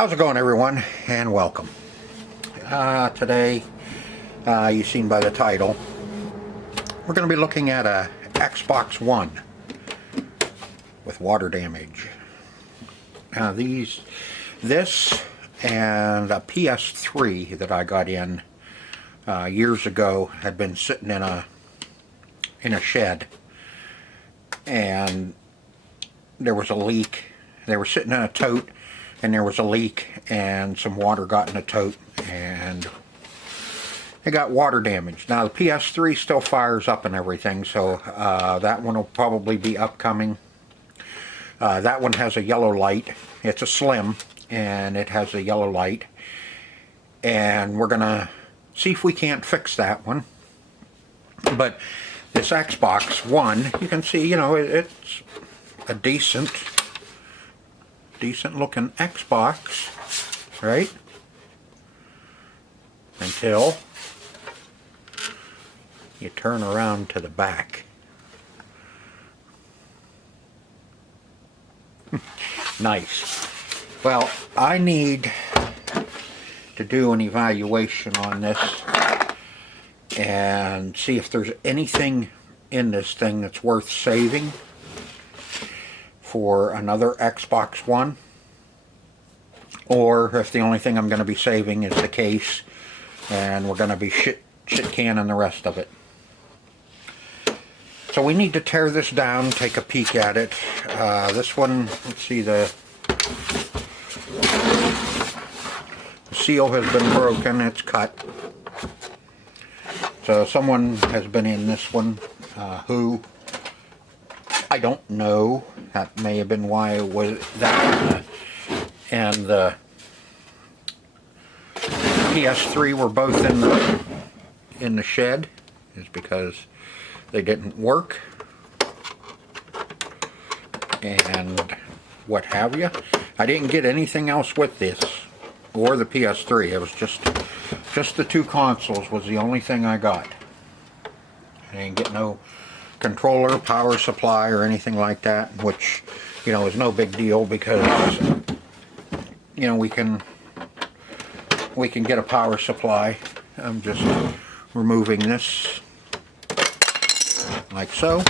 How's it going, everyone, and welcome. Today, you've seen by the title, we're going to be looking at a Xbox One with water damage. Now this and a PS3 that I got in years ago had been sitting in a shed, and there was a leak. They were sitting in a tote, and there was a leak, and some water got in the tote, and it got water damage. Now the PS3 still fires up and everything, so that one will probably be upcoming. That one has a yellow light. It's a slim, and it has a yellow light, and we're gonna see if we can't fix that one. But this Xbox One, you can see, you know, it's a decent looking Xbox, right? Until you turn around to the back. Nice. Well, I need to do an evaluation on this and see if there's anything in this thing that's worth saving for another Xbox One, or if the only thing I'm going to be saving is the case, and we're going to be shit canning the rest of it. So we need to tear this down, take a peek at it. This one, let's see, the seal has been broken, it's cut. So someone has been in this one, who I don't know. That may have been why it was that. And the PS3 were both in the shed, is because they didn't work and what have you. I didn't get anything else with this or the PS3. It was just the two consoles was the only thing I got. I didn't get no controller, power supply, or anything like that, which, you know, is no big deal because, you know, we can get a power supply. I'm just removing this like so.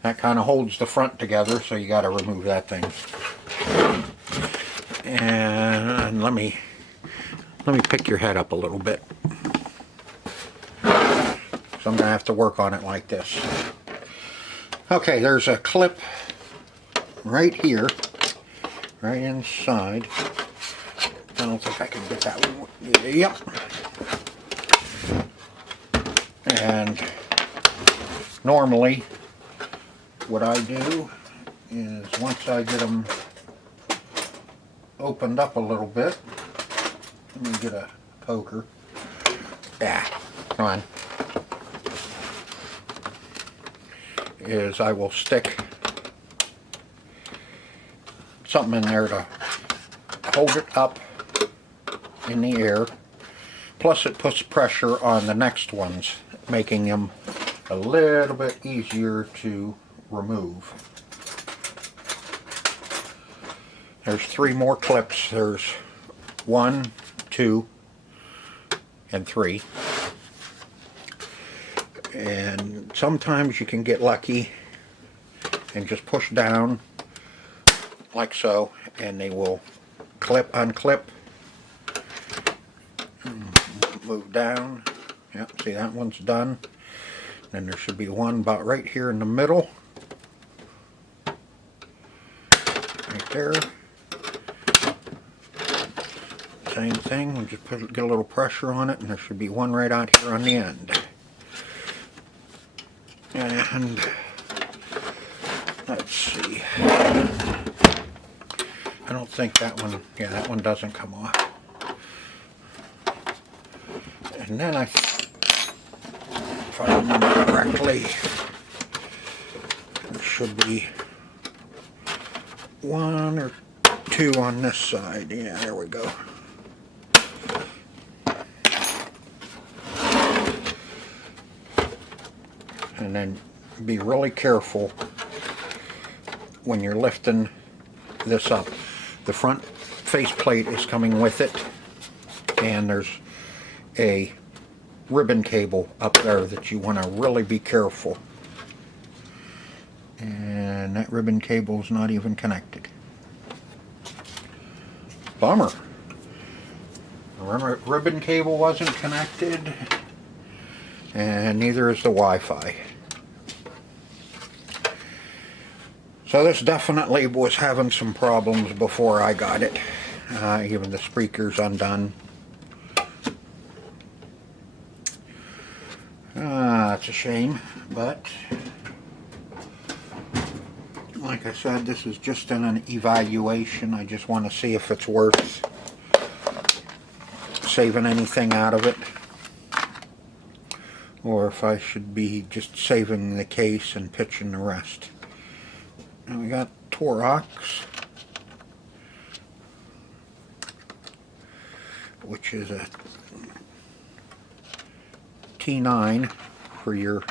That kind of holds the front together, so you got to remove that thing. And let me pick your head up a little bit. So I'm going to have to work on it like this. Okay, there's a clip right here, right inside. I don't think I can get that one. Yep. And normally what I do is once I get them opened up a little bit, let me get a poker. Yeah, come on. Is I will stick something in there to hold it up in the air. Plus it puts pressure on the next ones, making them a little bit easier to remove. There's 3 more clips. There's 1, 2, and 3. And sometimes you can get lucky and just push down like so, and they will clip, unclip, move down. Yep, see, that one's done. Then there should be one about right here in the middle, right there. Same thing, we just get a little pressure on it, and there should be one right out here on the end. And let's see, I don't think that one, yeah, that one doesn't come off. And then if I remember correctly, there should be 1 or 2 on this side. Yeah, there we go. And then be really careful when you're lifting this up. The front faceplate is coming with it, and there's a ribbon cable up there that you want to really be careful. And that ribbon cable is not even connected. Bummer. The ribbon cable wasn't connected, and neither is the Wi-Fi. So this definitely was having some problems before I got it. Even the speaker's undone. It's a shame, but like I said, this is just an evaluation. I just want to see if it's worth saving anything out of it, or if I should be just saving the case and pitching the rest. And we got Torox, which is a T9 for your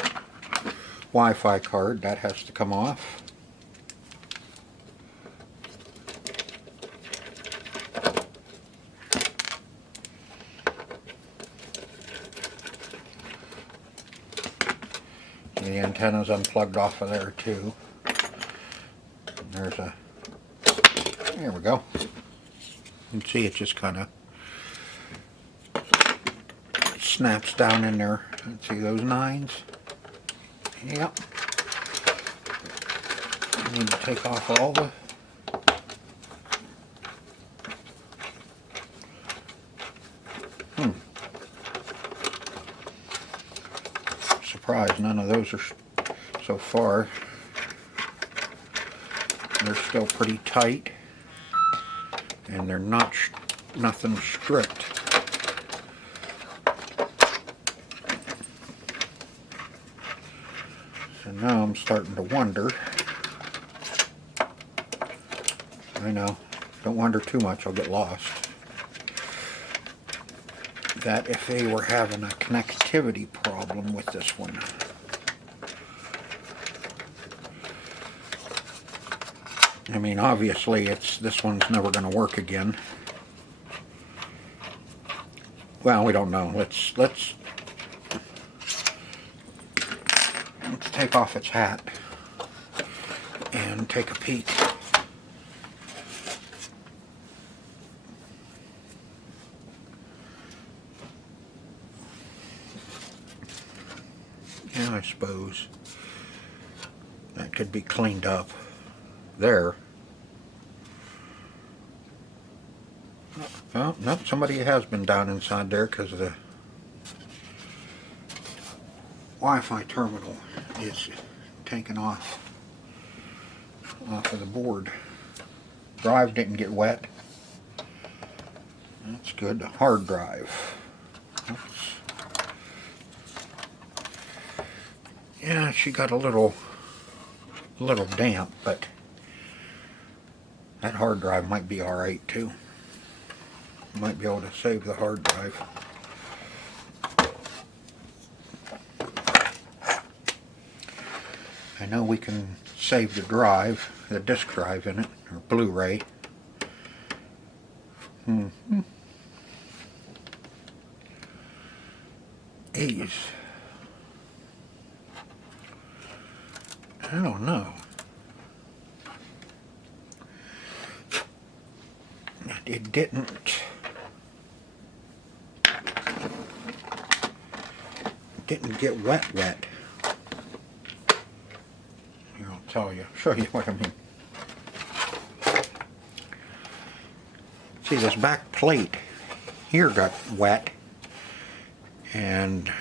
Wi-Fi card. That has to come off. The antenna's unplugged off of there too. There's a, there we go. You can see it just kind of snaps down in there. Let's see those 9s. Yep. I need to take off all the surprised none of those are so far. They're still pretty tight, and they're not nothing stripped. So now I'm starting to wonder. I know, don't wonder too much, I'll get lost. That if they were having a connectivity problem with this one. I mean, obviously this one's never going to work again. Well, we don't know. Let's take off its hat and take a peek. Yeah, I suppose that could be cleaned up there. Well, no, somebody has been down inside there because the Wi-Fi terminal is taken off of the board. Drive didn't get wet. That's good. The hard drive. Oops. Yeah, she got a little damp, but that hard drive might be alright too. Might be able to save the hard drive. I know we can save the drive, the disk drive in it, or Blu-ray. Ease. I don't know. It didn't get wet. Here, I'll tell you, show you what I mean. See, this back plate here got wet, and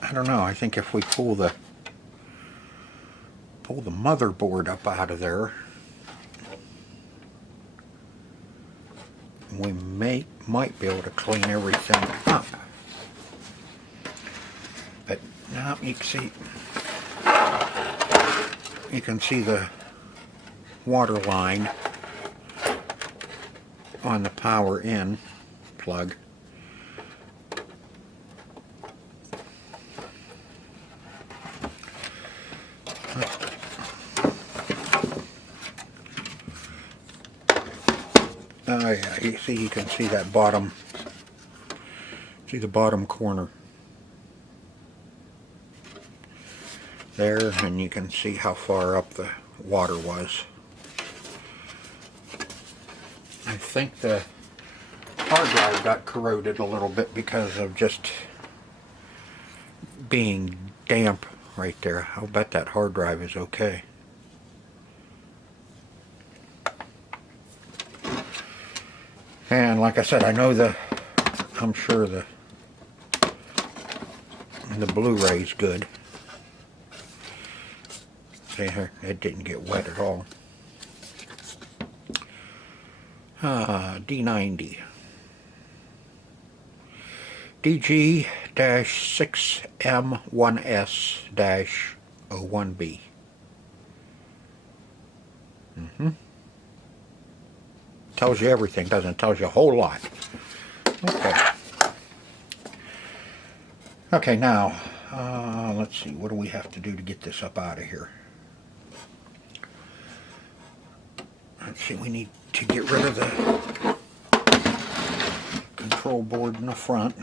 I don't know, I think if we pull the motherboard up out of there, we might be able to clean everything up. But now you can see the water line on the power in plug. Yeah, you see, you can see that bottom, see the bottom corner there, and you can see how far up the water was. I think the hard drive got corroded a little bit because of just being damp right there. I'll bet that hard drive is okay. And like I said, I know I'm sure the Blu-ray's good. See here, it didn't get wet at all. D90. DG-6M1S-01B. Tells you everything, doesn't it? Tells you a whole lot. Okay. Okay, now, let's see, what do we have to do to get this up out of here? Let's see, we need to get rid of the control board in the front.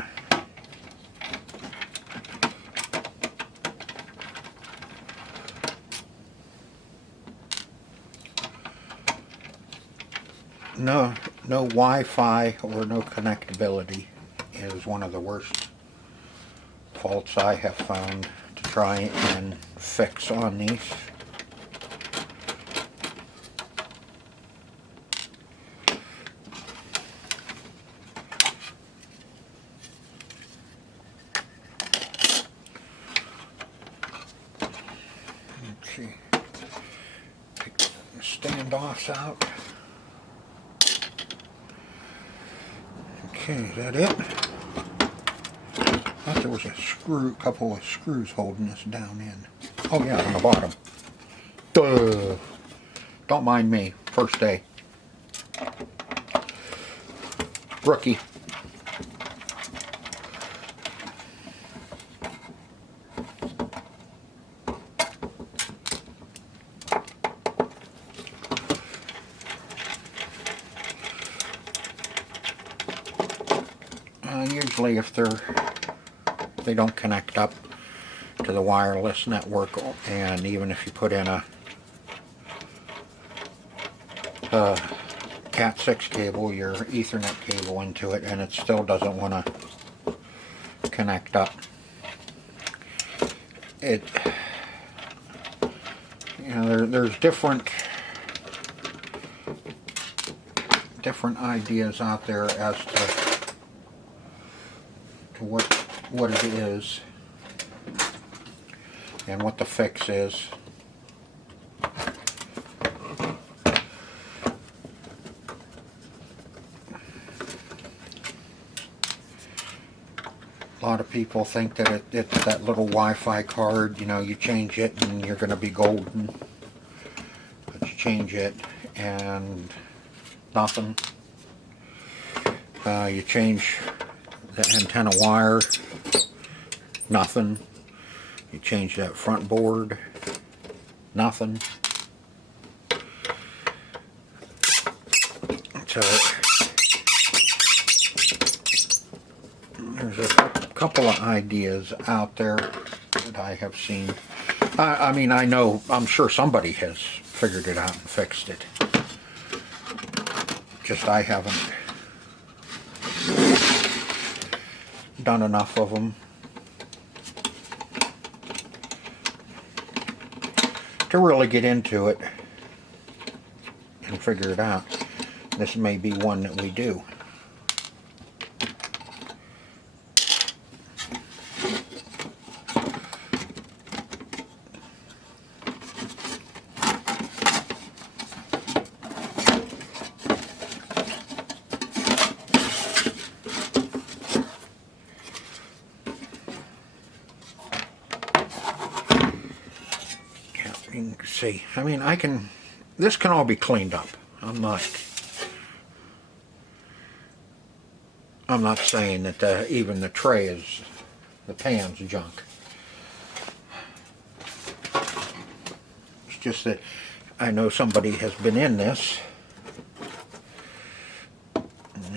No Wi-Fi or no connectability is one of the worst faults I have found to try and fix on these. Let's see. Take the standoffs out. Okay, is that it? I thought there was a couple of screws holding this down in. Oh yeah, on the bottom. Duh. Don't mind me. First day. Rookie. Usually if they don't connect up to the wireless network, and even if you put in a Cat6 cable, your Ethernet cable into it, and it still doesn't want to connect up. You know, there's different ideas out there as to what it is and what the fix is. A lot of people think that it's that little Wi-Fi card, you know, you change it and you're going to be golden. But you change it and nothing. You change the antenna wire, nothing. You change that front board, nothing. So there's a couple of ideas out there that I have seen. I mean, I'm sure somebody has figured it out and fixed it. Just I haven't done enough of them to really get into it and figure it out. This may be one that we do. You can see, I mean, this can all be cleaned up. I'm not saying that even the tray is, the pan's junk. It's just that I know somebody has been in this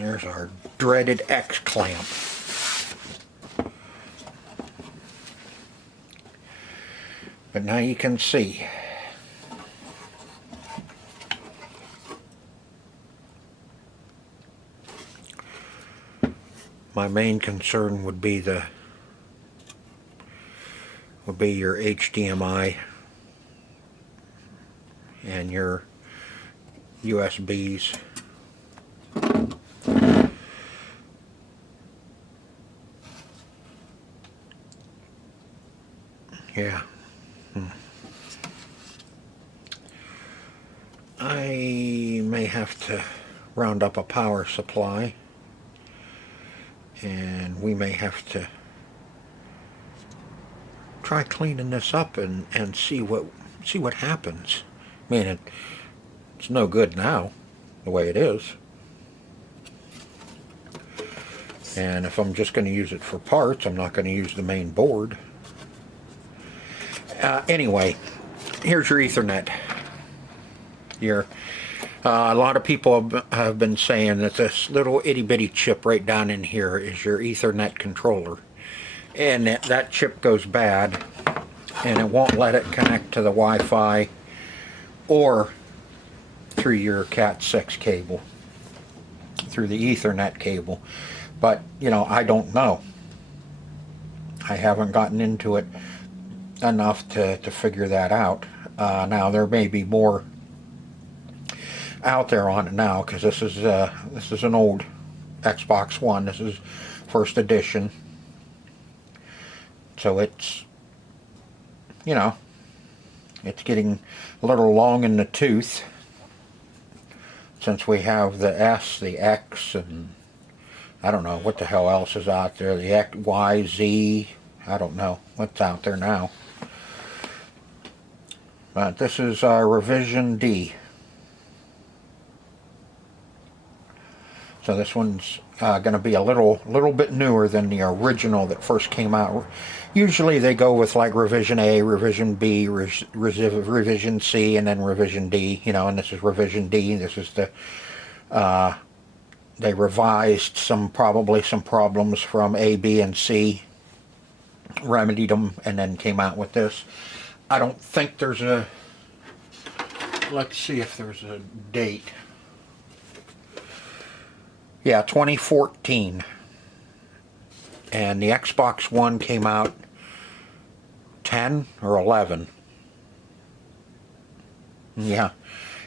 There's our dreaded X clamp. But now you can see. My main concern would be your HDMI and your USBs. Yeah. I may have to round up a power supply, and we may have to try cleaning this up and see what happens. I mean, it's no good now the way it is, and if I'm just going to use it for parts, I'm not going to use the main board. Anyway, here's your Ethernet. A lot of people have been saying that this little itty-bitty chip right down in here is your Ethernet controller, and that chip goes bad and it won't let it connect to the Wi-Fi or through your Cat6 cable, through the Ethernet cable. But you know, I don't know. I haven't gotten into it enough to figure that out. Now there may be more out there on it now, because this is an old Xbox One. This is first edition, so it's, you know, it's getting a little long in the tooth, since we have the S, the X, and I don't know what the hell else is out there, the X, Y, Z, I don't know what's out there now. But this is revision D. So this one's going to be a little bit newer than the original that first came out. Usually they go with like revision A, revision B, revision C, and then revision D. You know, and this is revision D. This is the they revised probably some problems from A, B, and C, remedied them, and then came out with this. I don't think there's a. Let's see if there's a date. Yeah, 2014. And the Xbox One came out 10 or 11. Yeah,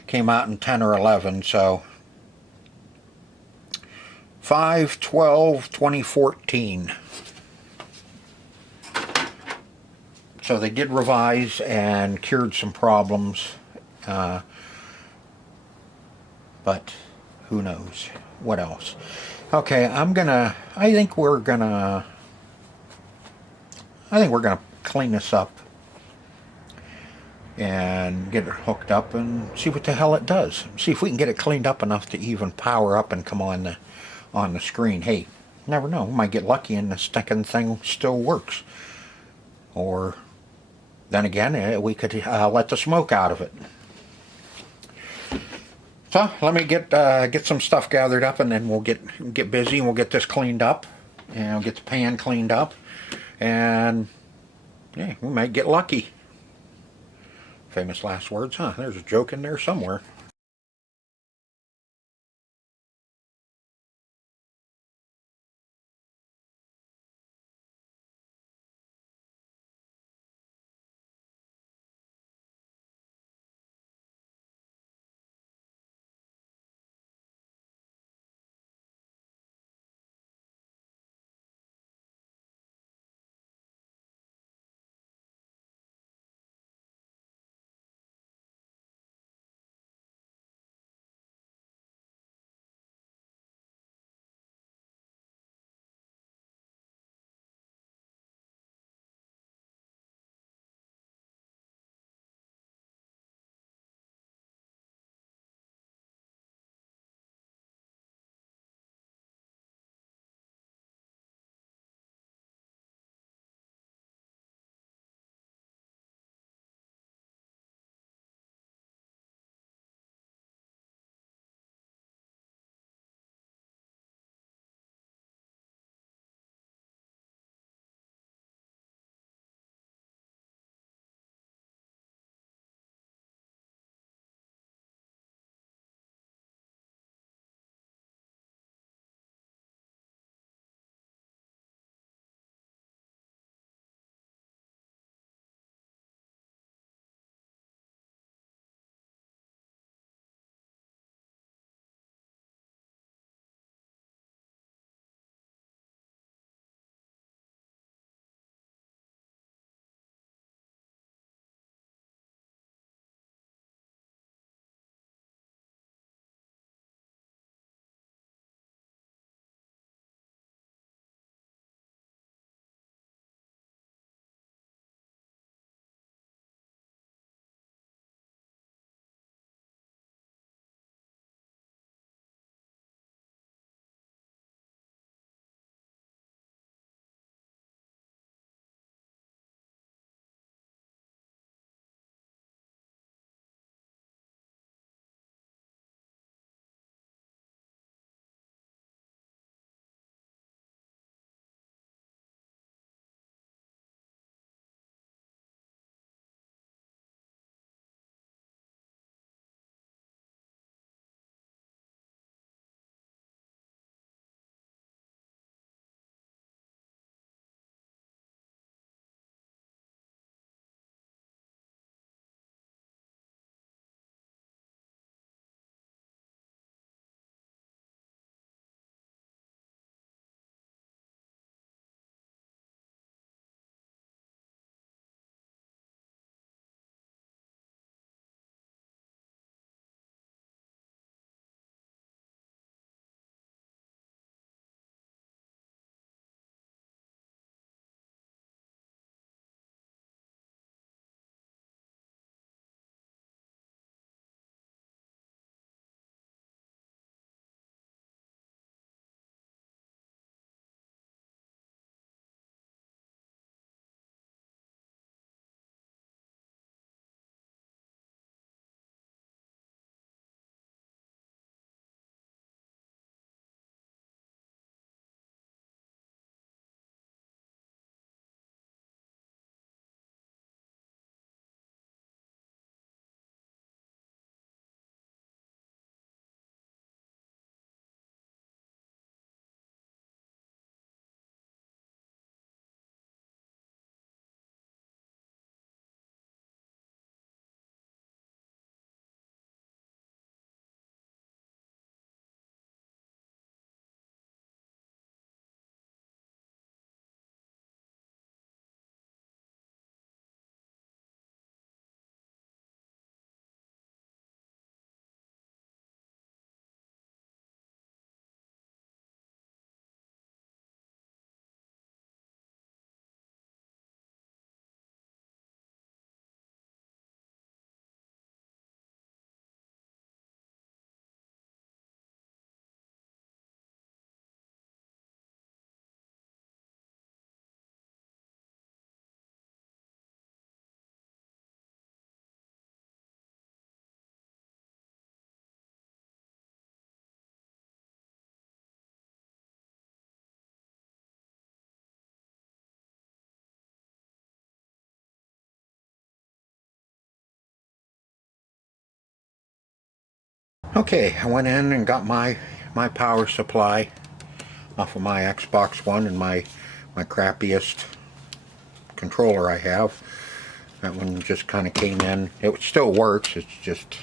came out in 10 or 11, so 5/12/2014. So they did revise and cured some problems, but who knows what else. Okay, I think we're gonna clean this up and get it hooked up and see what the hell it does. See if we can get it cleaned up enough to even power up and come on the screen. Hey, never know, we might get lucky and the stinking thing still works. Or then again, we could let the smoke out of it. So let me get some stuff gathered up, and then we'll get busy, and we'll get this cleaned up, and we'll get the pan cleaned up, and yeah, we might get lucky. Famous last words, huh? There's a joke in there somewhere. Okay, I went in and got my power supply off of my Xbox One and my crappiest controller I have. That one just kind of came in. It still works, it's just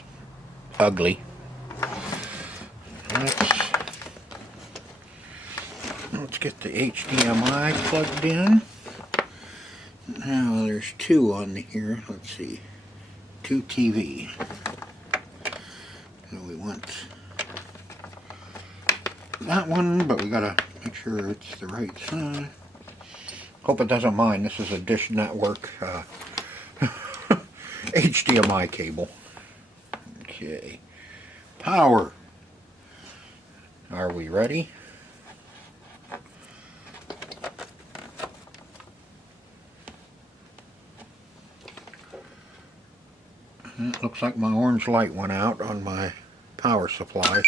ugly. Let's get the HDMI plugged in. Now there's two on here. Let's see. 2 TV. So we want that one, but we gotta make sure it's the right side. Hope it doesn't mind. This is a Dish Network HDMI cable. Okay. Power. Are we ready? It looks like my orange light went out on my power supplies.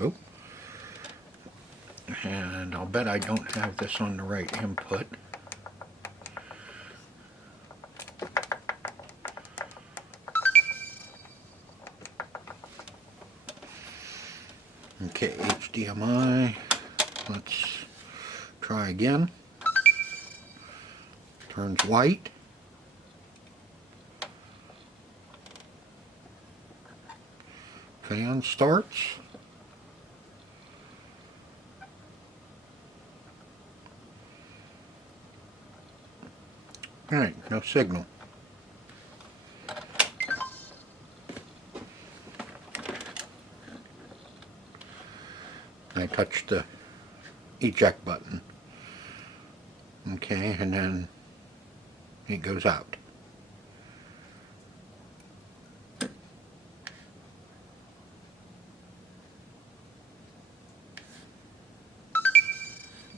Oh. And I'll bet I don't have this on the right input. Okay, HDMI. Let's try again. Turns white. Fan starts. Alright, no signal. I touched the eject button. Okay, and then it goes out.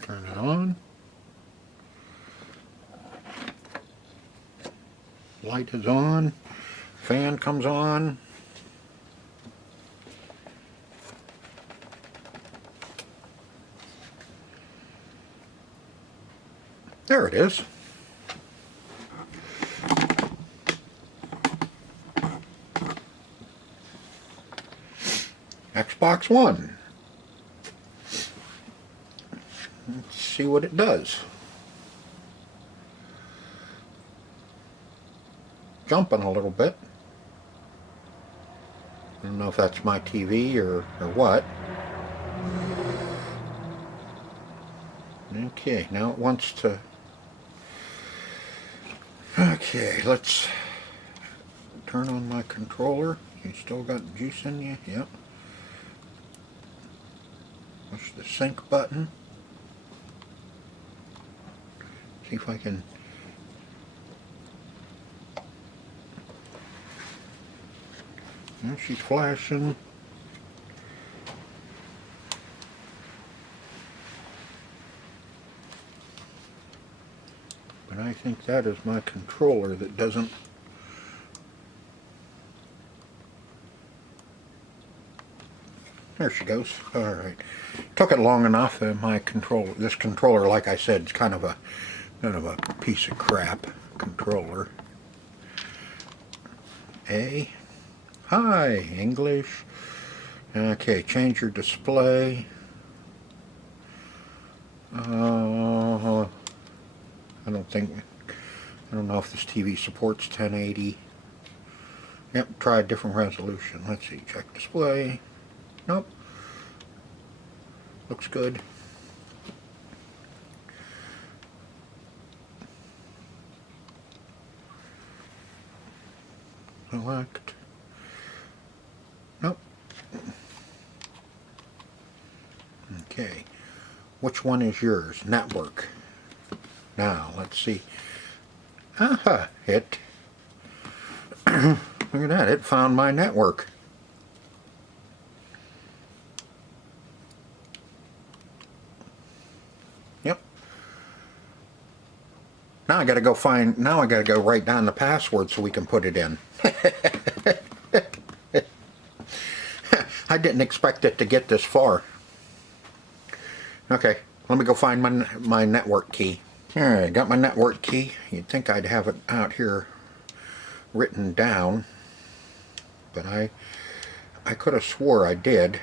Turn it on. Light is on. Fan comes on. There it is. Xbox One. Let's see what it does. Jumping a little bit. I don't know if that's my TV or what. Okay, now it wants to... Okay, let's turn on my controller. You still got juice in you? Yep. Push the sync button. See if I can... There she's flashing. But I think that is my controller that doesn't... There she goes. Alright. Took it long enough. This controller, like I said, is kind of a piece of crap controller. Hi, English. Okay, change your display. I don't know if this TV supports 1080. Yep, try a different resolution. Let's see, check display. Nope. Looks good. Select. Nope. Okay. Which one is yours? Network. Now, let's see. Aha! Look at that, it found my network. Yep. Now I gotta go write down the password so we can put it in. I didn't expect it to get this far. Okay, let me go find my network key. Alright, got my network key. You'd think I'd have it out here written down, but I I could have swore I did.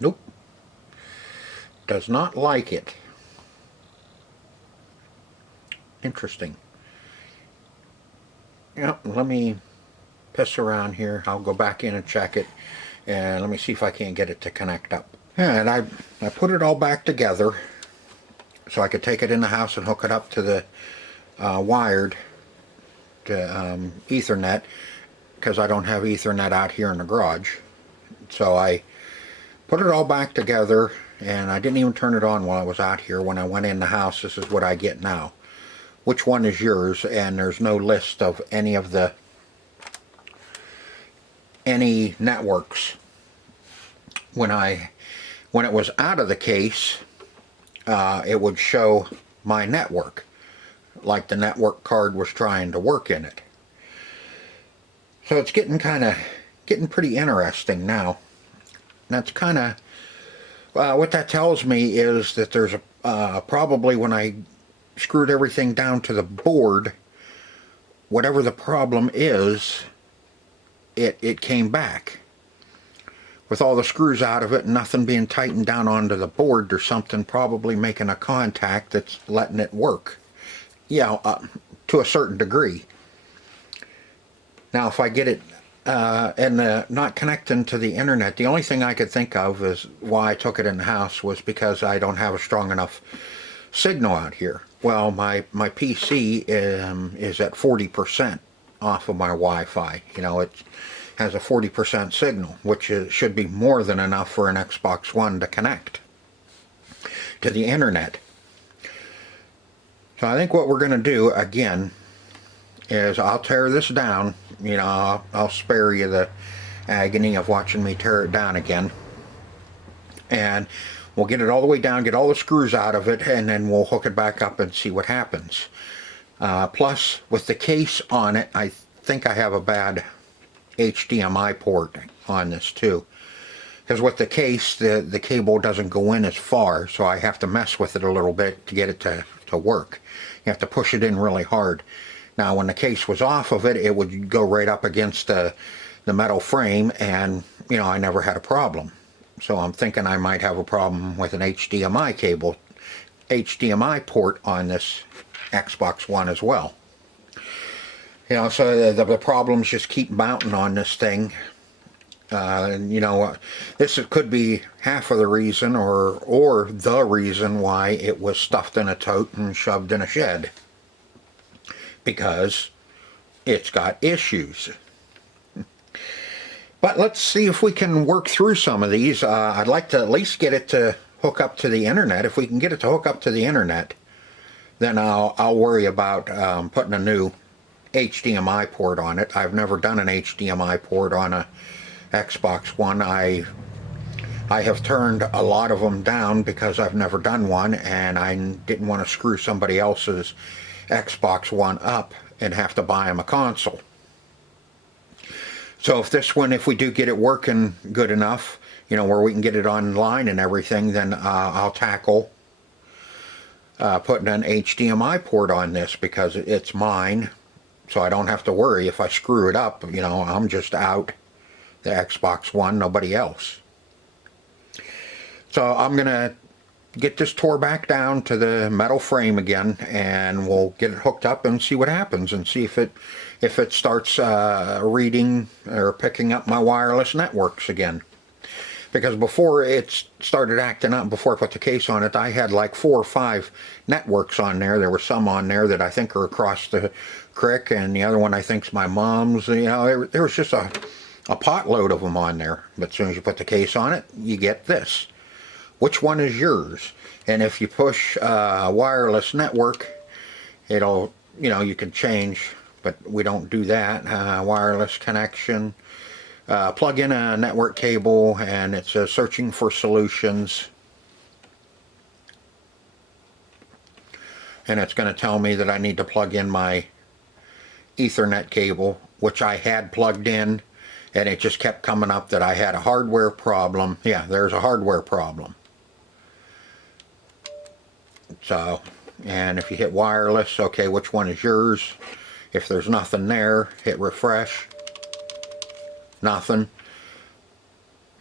Nope. Does not like it. Interesting. Yep, let me piss around here. I'll go back in and check it. And let me see if I can't get it to connect up. And I put it all back together so I could take it in the house and hook it up to the wired to Ethernet, because I don't have Ethernet out here in the garage. So I put it all back together, and I didn't even turn it on while I was out here. When I went in the house, this is what I get now. Which one is yours? And there's no list of any of the networks. When it was out of the case, it would show my network, like the network card was trying to work in it. So it's getting pretty interesting now. That's kind of what that tells me is that there's probably when I screwed everything down to the board, whatever the problem is, it came back. With all the screws out of it and nothing being tightened down onto the board, there's something probably making a contact that's letting it work. Yeah, to a certain degree. Now if I get it and not connecting to the internet, the only thing I could think of is why I took it in the house was because I don't have a strong enough signal out here. Well, my PC is at 40% off of my Wi-Fi. You know, it has a 40% signal, which should be more than enough for an Xbox One to connect to the internet. So I think what we're going to do again is I'll tear this down. You know, I'll spare you the agony of watching me tear it down again. And we'll get it all the way down, get all the screws out of it, and then we'll hook it back up and see what happens. Plus, with the case on it, I think I have a bad HDMI port on this too. Because with the case, the cable doesn't go in as far, so I have to mess with it a little bit to get it to work. You have to push it in really hard. Now, when the case was off of it, it would go right up against the metal frame, and, you know, I never had a problem. So I'm thinking I might have a problem with an HDMI port on this Xbox One as well. You know, so the problems just keep mounting on this thing. And, you know, this could be half of the reason or the reason why it was stuffed in a tote and shoved in a shed. Because it's got issues. But let's see if we can work through some of these. I'd like to at least get it to hook up to the internet. If we can get it to hook up to the internet, then I'll worry about putting a new HDMI port on it. I've never done an HDMI port on a Xbox One. I have turned a lot of them down because I've never done one, and I didn't want to screw somebody else's Xbox One up and have to buy them a console. So if this one, if we do get it working good enough, you know, where we can get it online and everything, then I'll tackle putting an HDMI port on this, because it's mine, so I don't have to worry if I screw it up. You know, I'm just out the Xbox One, nobody else. So I'm gonna get this tore back down to the metal frame again, and we'll get it hooked up and see what happens, and see if it starts reading or picking up my wireless networks again. Because before it started acting up, before I put the case on it, I had like 4 or 5 networks on there. There were some on there that I think are across the creek, and the other one I think's my mom's. You know, there was just a potload of them on there. But as soon as you put the case on it, you get this. Which one is yours? And if you push a wireless network, it'll, you know, you can change, but we don't do that. Wireless connection. Plug in a network cable, and it's searching for solutions, and it's going to tell me that I need to plug in my Ethernet cable, which I had plugged in, and it just kept coming up that I had a hardware problem. Yeah, there's a hardware problem. So, and if you hit wireless, okay, which one is yours? If there's nothing there, hit refresh. Nothing.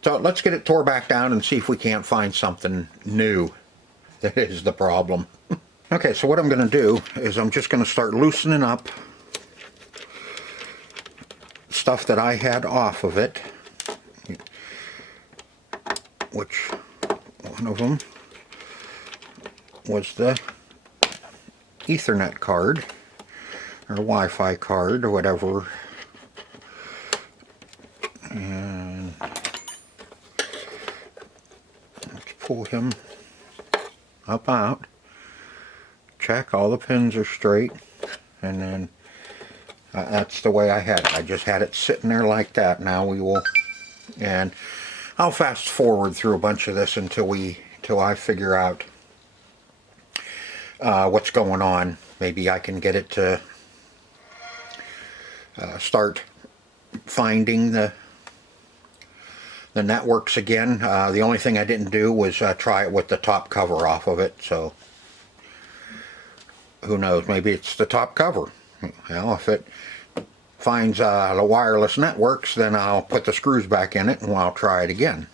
So let's get it tore back down and see if we can't find something new that is the problem. Okay, so what I'm going to do is I'm just going to start loosening up stuff that I had off of it, which one of them was the Ethernet card or Wi-Fi card or whatever. And let's pull him up out, check all the pins are straight, and then that's the way I had it. I just had it sitting there like that. Now we will, and I'll fast forward through a bunch of this until I figure out what's going on. Maybe I can get it to start finding the networks again. The only thing I didn't do was try it with the top cover off of it, so who knows, maybe it's the top cover. Well, if it finds the wireless networks, then I'll put the screws back in it and I'll try it again.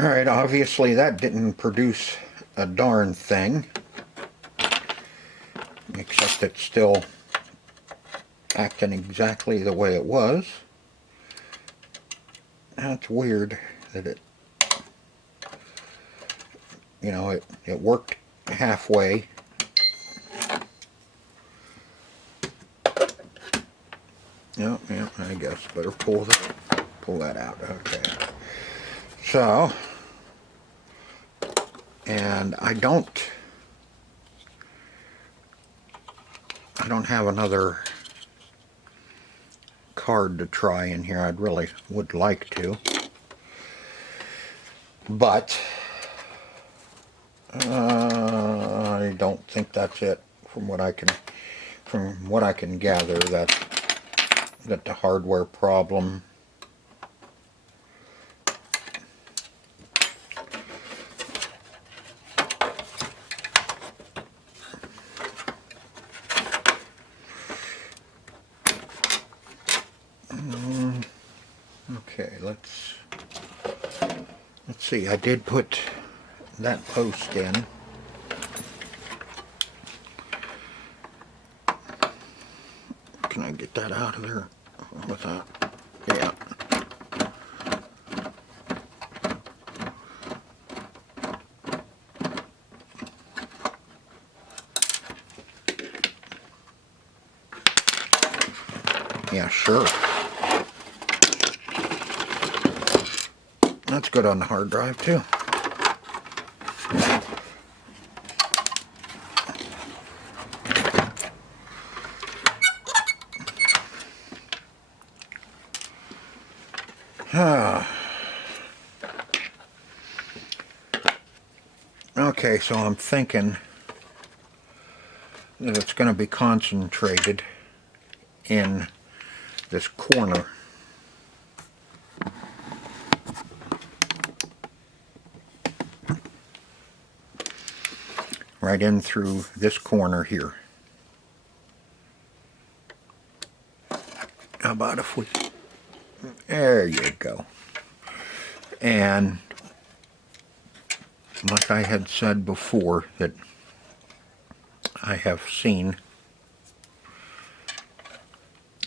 Alright, obviously that didn't produce a darn thing. Except it's still acting exactly the way it was. That's weird that it, you know, it worked halfway. Yeah, I guess better pull that out. Okay. So, and I don't have another card to try in here. I'd really would like to, but I don't think that's it. From what I can gather, that the hardware problem. Okay, let's see. I did put that post in. Can I get that out of there without? Yeah. Yeah, sure. That's good on the hard drive too. Okay, so I'm thinking that it's going to be concentrated in this corner. Right in through this corner here. How about if we... There you go. And like I had said before, that I have seen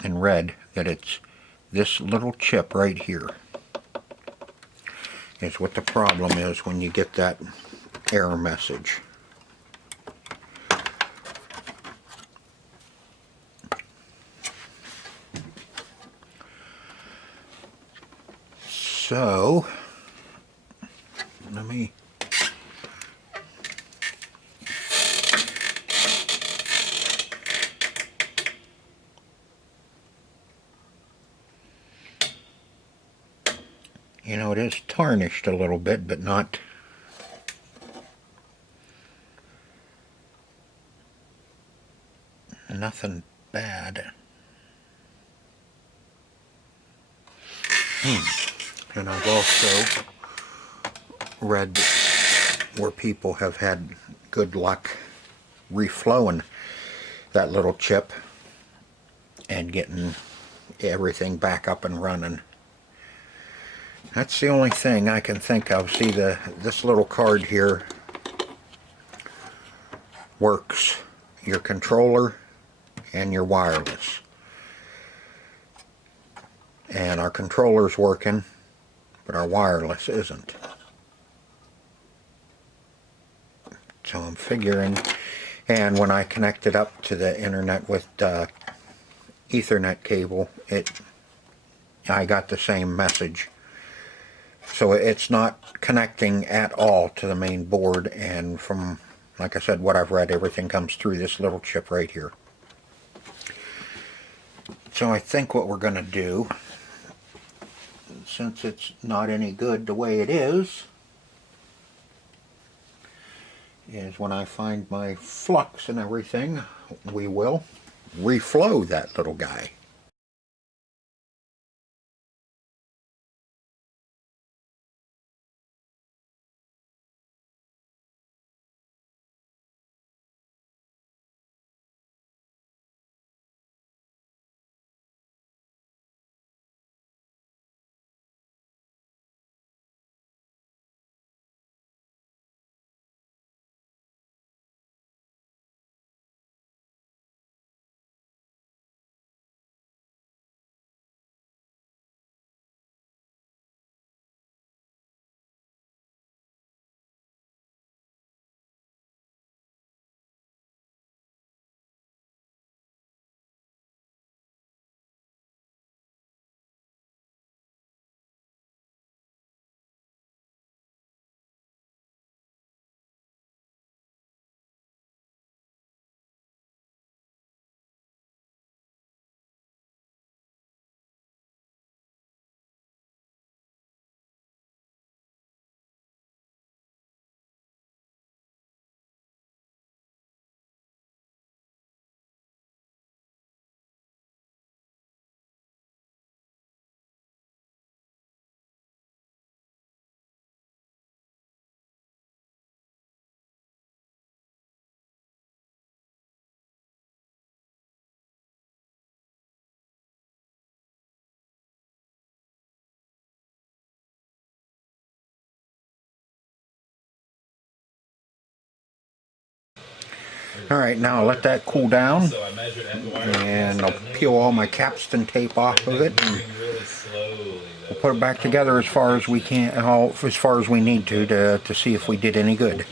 and read that it's this little chip right here is what the problem is when you get that error message. So let me you know, it is tarnished a little bit, but not nothing bad. And I've also read where people have had good luck reflowing that little chip and getting everything back up and running. That's the only thing I can think of. See, this little card here works your controller and your wireless. And our controller's working, but our wireless isn't. So I'm figuring, and when I connect it up to the internet with Ethernet cable, I got the same message. So it's not connecting at all to the main board, and from, like I said, what I've read, everything comes through this little chip right here. So I think what we're going to do, since it's not any good the way it is when I find my flux and everything, we will reflow that little guy. Alright, now let that cool down, and I'll peel all my capstan tape off of it, and we'll put it back together as far as we can, as far as we need to see if we did any good.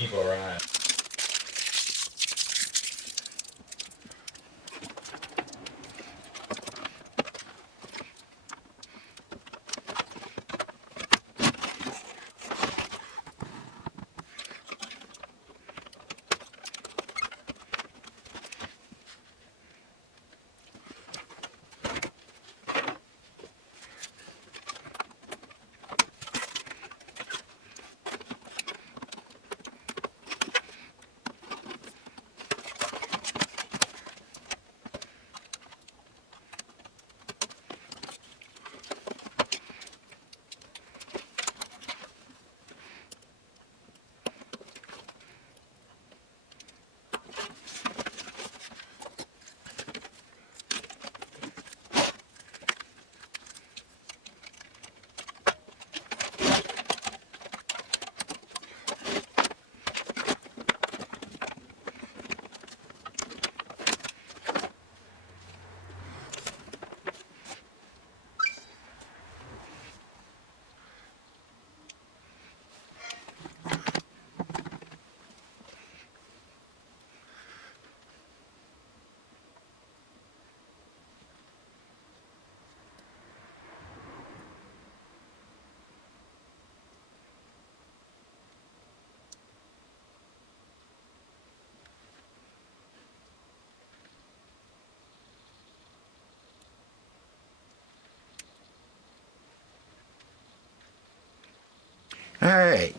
Alright,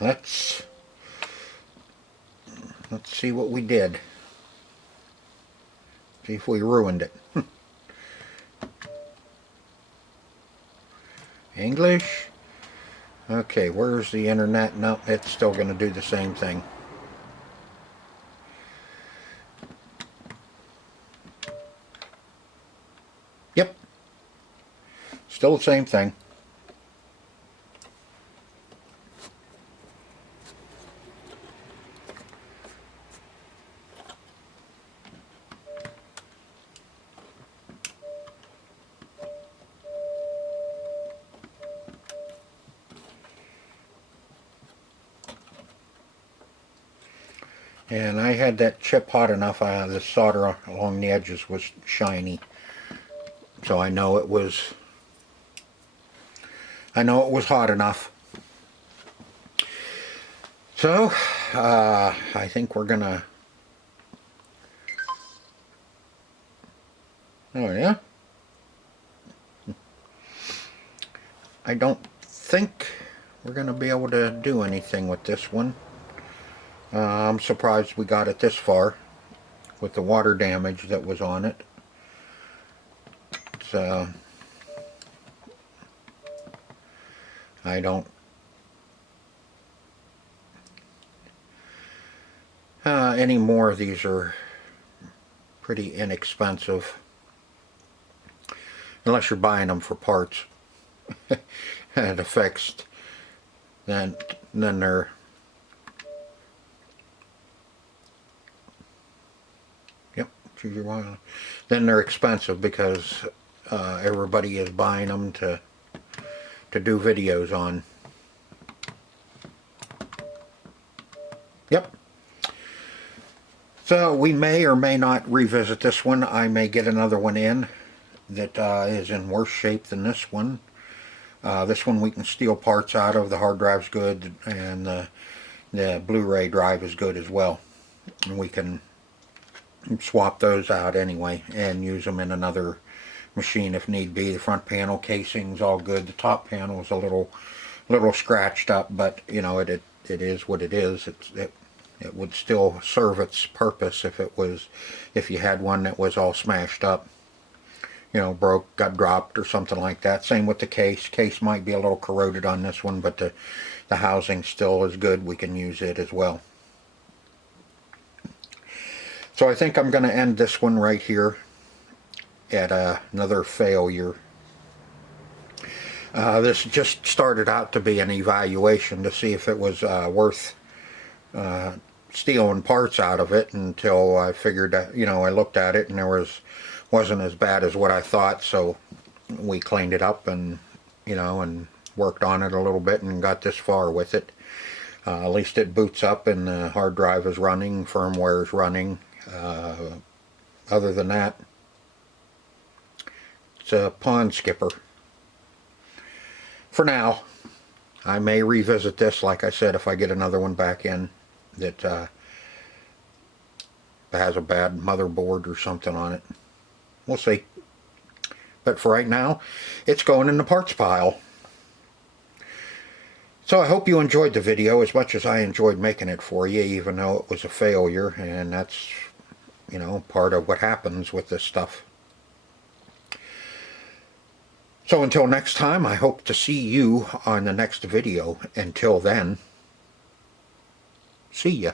let's see what we did. See if we ruined it. English? Okay, where's the internet? No, it's still going to do the same thing. Yep. Still the same thing. And I had that chip hot enough, the solder along the edges was shiny. So I know it was hot enough. So, I think we're gonna... Oh yeah? I don't think we're gonna be able to do anything with this one. I'm surprised we got it this far with the water damage that was on it. So I don't any more of these are pretty inexpensive unless you're buying them for parts and affixed, then they're then they're expensive because everybody is buying them to do videos on. Yep. So we may or may not revisit this one. I may get another one in that is in worse shape than this one. This one we can steal parts out of. The hard drive's good, and the Blu-ray drive is good as well. And we can swap those out anyway and use them in another machine if need be. The front panel casing's all good. The top panel is a little scratched up, but you know it is what it is. It would still serve its purpose if you had one that was all smashed up, you know, broke, got dropped or something like that. Same with the case. Case might be a little corroded on this one, but the housing still is good. We can use it as well. So I think I'm going to end this one right here at another failure. This just started out to be an evaluation to see if it was worth stealing parts out of it until I figured that, you know, I looked at it and wasn't as bad as what I thought, so we cleaned it up and, you know, and worked on it a little bit and got this far with it. At least it boots up and the hard drive is running, firmware is running. Other than that, it's a pond skipper. For now, I may revisit this, like I said, if I get another one back in that has a bad motherboard or something on it. We'll see. But for right now, it's going in the parts pile. So I hope you enjoyed the video as much as I enjoyed making it for you, even though it was a failure, and that's, you know, part of what happens with this stuff. So until next time, I hope to see you on the next video. Until then, see ya.